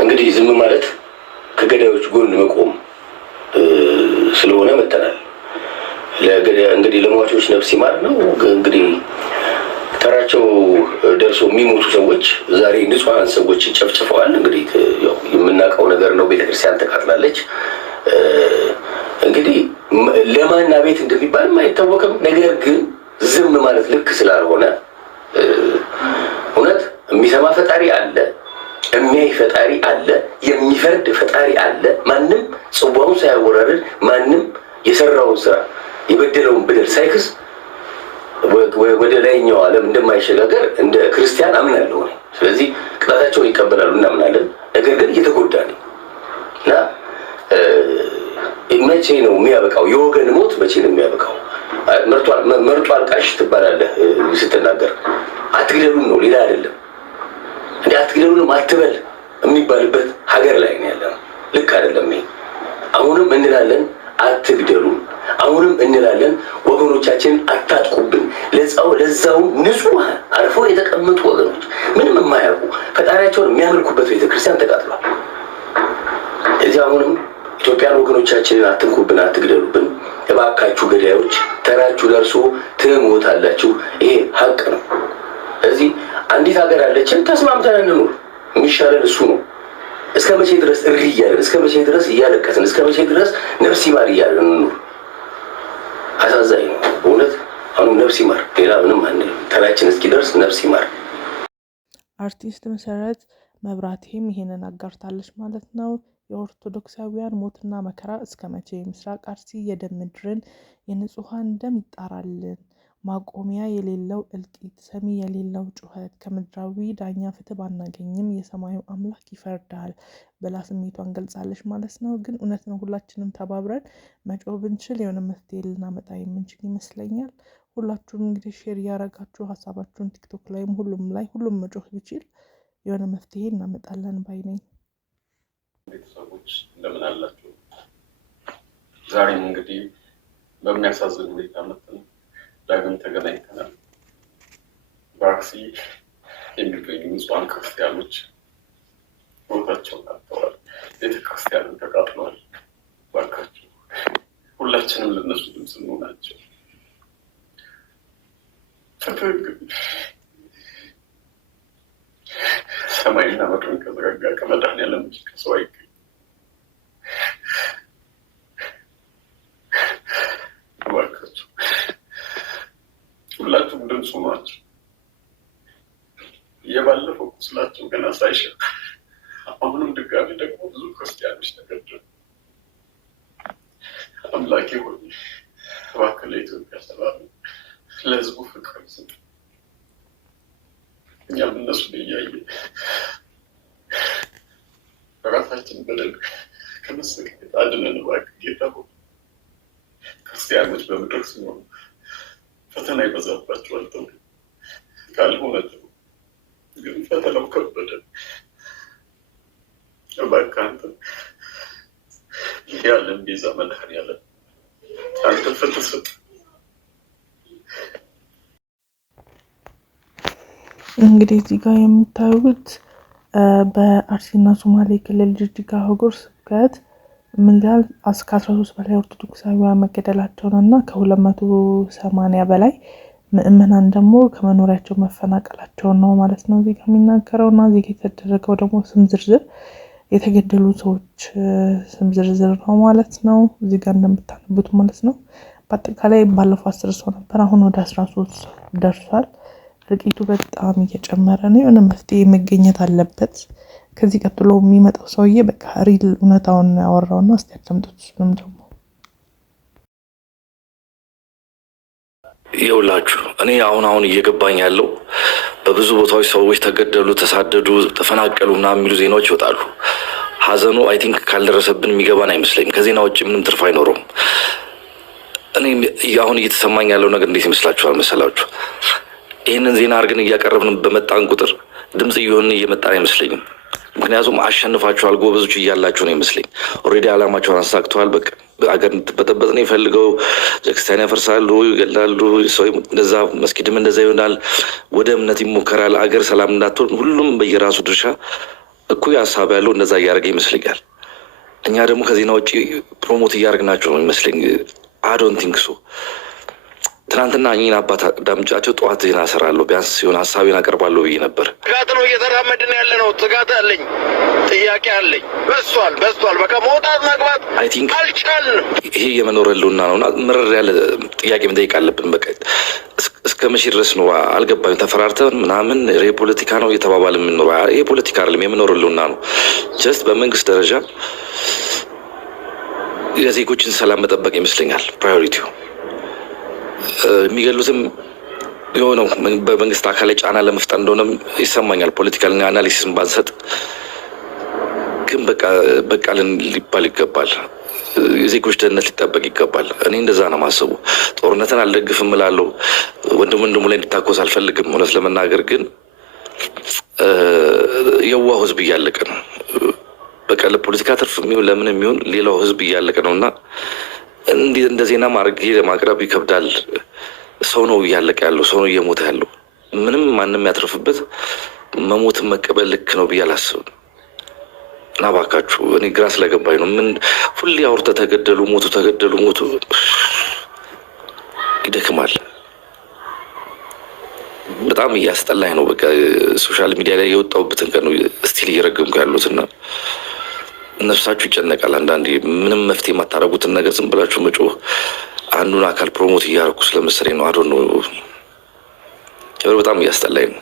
እንግዲህ ዝም ማለት ከገዳዮች ጎን መቆም ስለሆነ መተናል። እንግዲህ ለሟቾች ነፍስ ይማር ነው። እንግዲህ ተራቸው ደርሶ የሚሞቱ ሰዎች ዛሬ ንጹሐን ሰዎች ጨፍጭፈዋል። እንግዲህ ያው የምናውቀው ነገር ነው። ቤተክርስቲያን ተቃጥላለች። እንግዲህ ለማን ቤት እንደሚባልም አይታወቅም። ነገር ግን ዝም ማለት ልክ ስላልሆነ እውነት የሚሰማ ፈጣሪ አለ፣ የሚያይ ፈጣሪ አለ፣ የሚፈርድ ፈጣሪ አለ። ማንም ጽዋውን ሳያወራርድ ማንም የሰራውን ስራ የበደለውን በደል ሳይክስ ወደ ላይኛው ዓለም እንደማይሸጋገር እንደ ክርስቲያን አምናለሁ። ስለዚህ ቅጣታቸውን ይቀበላሉ እናምናለን። ነገር ግን እየተጎዳ ነው እና መቼ ነው የሚያበቃው? የወገን ሞት መቼ ነው የሚያበቃው? መርጦ አልቃሽ ትባላለህ ስትናገር። አትግደሉን ነው ሌላ አይደለም። እንደ አትግደሉንም አትበል የሚባልበት ሀገር ላይ ነው ያለነው። ልክ አይደለም ይሄ። አሁንም እንላለን አትግደሉን፣ አሁንም እንላለን ወገኖቻችንን አታጥቁብን። ለዛውም ንጹህ አርፈው የተቀመጡ ወገኖች ምንም የማያውቁ ፈጣሪያቸውን የሚያመልኩበት ቤተክርስቲያን ተቃጥሏል። እዚህ አሁንም ኢትዮጵያን ወገኖቻችንን አትንኩብን፣ አትግደሉብን እባካችሁ ገዳዮች፣ ተራችሁ ደርሶ ትሞታላችሁ። ይሄ ሀቅ ነው። እዚህ አንዲት ሀገር አለችን፣ ተስማምተን እንኑር። የሚሻለን እሱ ነው። እስከ መቼ ድረስ እሪ እያለን፣ እስከ መቼ ድረስ እያለቀስን፣ እስከ መቼ ድረስ ነፍስ ይማር እያለን እንኑር? አሳዛኝ ነው በእውነት። አሁንም ነፍስ ይማር፣ ሌላ ምንም አንልም። ተራችን እስኪደርስ ነፍስ ይማር። አርቲስት መሰረት መብራቴም ይሄንን አጋርታለች ማለት ነው። የኦርቶዶክሳውያን ሞትና መከራ እስከ መቼ? ምስራቅ አርሲ የደም ምድርን የንጹሐን ደም ይጣራልን። ማቆሚያ የሌለው እልቂት፣ ሰሚ የሌለው ጩኸት፣ ከምድራዊ ዳኛ ፍትህ ባናገኝም የሰማዩ አምላክ ይፈርዳል ብላ ስሜቷን ገልጻለች ማለት ነው። ግን እውነት ነው፣ ሁላችንም ተባብረን መጮህ ብንችል የሆነ መፍትሄ ልናመጣ የምንችል ይመስለኛል። ሁላችሁም እንግዲህ ሼር እያረጋችሁ ሀሳባችሁን ቲክቶክ ላይም ሁሉም መጮህ ቢችል የሆነ መፍትሄ እናመጣለን ባይ ነኝ። ቤተሰቦች እንደምን አላችሁ? ዛሬም እንግዲህ በሚያሳዝን ሁኔታ መጥተን ዳግም ተገናኝተናል። በአርሲ የሚገኙ ንጹሐን ክርስቲያኖች ሕይወታቸውን አጥተዋል። ቤተክርስቲያንን ተቃጥለዋል። ባካችሁ ሁላችንም ለነሱ ድምፅ እንሆናቸው። ፍትህ ግን ሰማይና ምድርን ከዘረጋ ከመድኃኒዓለም እንጂ ከሰው አይገኝም። እባካችሁ ሁላችሁም ድምፁ ናቸው። የባለፈው ቁስላቸው ገና ሳይሽር አሁንም ድጋሚ ደግሞ ብዙ ክርስቲያኖች ተገደሉ። አምላኬ ሆይ እባክህ ለኢትዮጵያ ሰላም፣ ለህዝቡ ፍቅር ስጥ። እኛም እነሱን እያየ በራሳችን በደል ከመሰቃየት አድነን እባክህ ጌታ ሆይ። ክርስቲያኖች በምድር ሲኖሩ ፈተና ይበዛባቸዋል ተብሎ ካልሆነ ግን ፈተናው ከበደ። እባክህ አንተ የዓለም ቤዛ መድኃኒዓለም አንተ ፍትህ ስጥ። እንግዲህ እዚህ ጋር የምታዩት በአርሲና ሶማሌ ክልል ጅጅጋ ሀገረ ስብከት ምን ይላል? ከ13 በላይ ኦርቶዶክሳውያን መገደላቸውን እና ከ280 በላይ ምዕመናን ደግሞ ከመኖሪያቸው መፈናቀላቸውን ነው ማለት ነው እዚህ ጋር የሚናገረው። እና እዚህ ጋር የተደረገው ደግሞ ስም ዝርዝር የተገደሉ ሰዎች ስም ዝርዝር ነው ማለት ነው እዚህ ጋር እንደምታነቡት ማለት ነው። በአጠቃላይ ባለፈው 10 ሰው ነበር፣ አሁን ወደ 13 ሰው ደርሷል። እልቂቱ በጣም እየጨመረ ነው። የሆነ መፍትሄ መገኘት አለበት። ከዚህ ቀጥሎ የሚመጣው ሰውዬ በቃ ሪል እውነታውን ያወራውና እስቲ አዳምጡት። እሱንም ደግሞ ይኸውላችሁ እኔ አሁን እየገባኝ ያለው በብዙ ቦታዎች ሰዎች ተገደሉ፣ ተሳደዱ፣ ተፈናቀሉ ምናምን የሚሉ ዜናዎች ይወጣሉ። ሀዘኑ አይ ቲንክ ካልደረሰብን የሚገባን አይመስለኝም። ከዜና ውጭ ምንም ትርፍ አይኖረውም። እኔ አሁን እየተሰማኝ ያለው ነገር እንዴት ይመስላችኋል መሰላችሁ? ይህንን ዜና አድርገን እያቀረብን በመጣን ቁጥር ድምፅ እየሆንን እየመጣን አይመስለኝም። ምክንያቱም አሸንፋችኋል፣ ጎበዞች እያላችሁ ነው ይመስለኝ። ኦልሬዲ አላማቸውን አሳክተዋል። በቃ አገር እንድትበጠበጥ ነው የፈልገው። ቤተክርስቲያን ያፈርሳሉ፣ ይገላሉ፣ ሰው እንደዛ፣ መስጊድም እንደዛ ይሆናል፣ ወደ እምነት ይሞከራል። አገር ሰላም እንዳትሆን ሁሉም በየራሱ ድርሻ እኩይ ሀሳብ ያለው እንደዛ እያደረገ ይመስለኛል። እኛ ደግሞ ከዜና ውጭ ፕሮሞት እያደረግናቸው ነው ይመስለኝ። አዶን ቲንክ ሶ። ትናንትና እኚህን አባት ዳምጫቸው ጠዋት ዜና እሰራለሁ ቢያንስ ሲሆን ሀሳቤን አቀርባለሁ ብዬ ነበር። ስጋት ነው እየተራመድን ያለ ነው። ስጋት አለኝ፣ ጥያቄ አለኝ። በስቷል። በቃ መውጣት መግባት አይ ቲንክ አልቻልንም። ይሄ የመኖር ህልውና ነውና ምርር ያለ ጥያቄ መጠየቅ አለብን። በቃ እስከ መቼ ድረስ ነው አልገባኝ። ተፈራርተን ምናምን የፖለቲካ ነው እየተባባል የምንኖረው? ይሄ ፖለቲካ አይደለም፣ የመኖር ህልውና ነው። ጀስት በመንግስት ደረጃ የዜጎችን ሰላም መጠበቅ ይመስለኛል ፕራዮሪቲው። የሚገሉትም የሆነው በመንግስት አካል ላይ ጫና ለመፍጠር እንደሆነም ይሰማኛል። ፖለቲካል አናሊሲስም ባንሰጥ ግን በቃ ሊባል ይገባል። የዜጎች ደህንነት ሊጠበቅ ይገባል። እኔ እንደዛ ነው ማሰቡ። ጦርነትን አልደግፍም እላለሁ። ወንድሙ ላይ እንዲታኮስ አልፈልግም። እውነት ለመናገር ግን የዋህ ህዝብ እያለቀ ነው። በቃ ለፖለቲካ ትርፍ የሚሆን ለምን የሚሆን ሌላው ህዝብ እያለቀ ነው እና እንደ ዜና ማቅረብ ይከብዳል። ሰው ነው እያለቀ ያለው፣ ሰው ነው እየሞተ ያለው። ምንም ማንም ያትርፍበት መሞትን መቀበል ልክ ነው ብዬ አላስብም። እና እባካችሁ እኔ ግራ ስለገባኝ ነው። ምን ሁሌ አውርተህ ተገደሉ ሞቱ ይደክማል። በጣም እያስጠላኝ ነው። በቃ ሶሻል ሚዲያ ላይ የወጣሁበትን ቀን ነው ስቲል እየረገምኩ ያሉትና ነፍሳችሁ ይጨነቃል። አንዳንዴ ምንም መፍትሄ የማታረጉትን ነገር ዝም ብላችሁ መጮህ አንዱን አካል ፕሮሞት እያደረኩ ስለመሰለኝ ነው። አዶ ነው በጣም እያስጠላኝ ነው።